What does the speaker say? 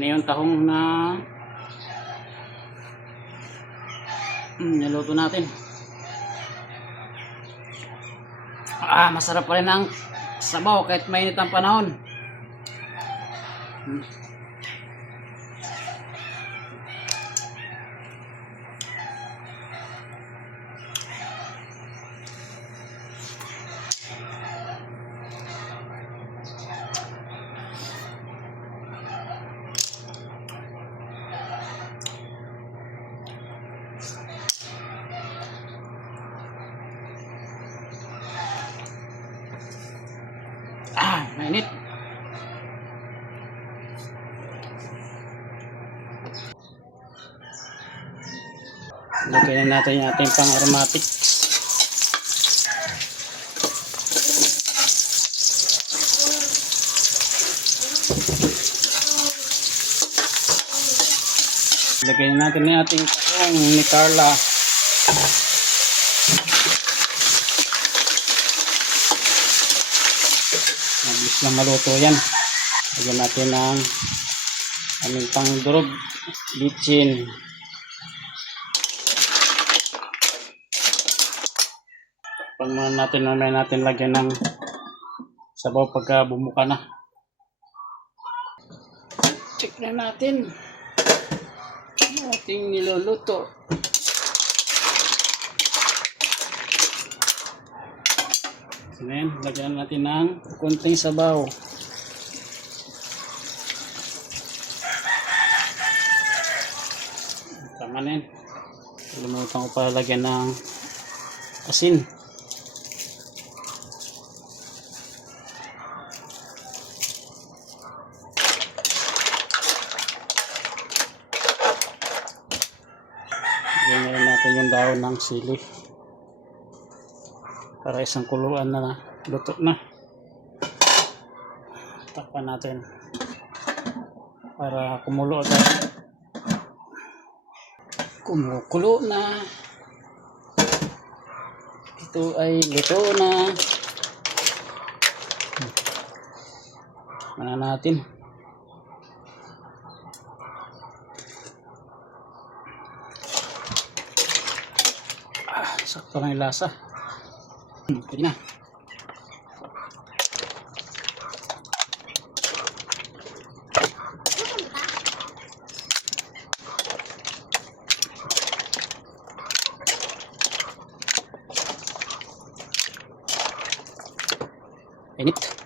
Ano yung tahong na mm, niluto natin. Ah, masarap pa rin ang sabaw kahit mainit ang panahon. Hmm. Ah, mainit. Lagyan na natin yung ating pang aromatics. Lagyan na natin yung ating tahong ni Carla. Lang maluto yan. Lagyan natin ng aming pangdurog, bitchin. Pag muna natin, mamaya natin lagyan ng sabaw pagka bumuka na. Check na natin. Ating niluluto. Ayan, lagyan natin ng konting sabaw. Tama na yan. Kalimutan ko pa lagyan ng asin. Rin natin yung dahon ng sili para isang kuluan na luto na. Takpan natin. Para kumulo agad kumukulo na. Ito ay luto na. Mana natin. Ah, sakto yung lasa Pwede na. Init.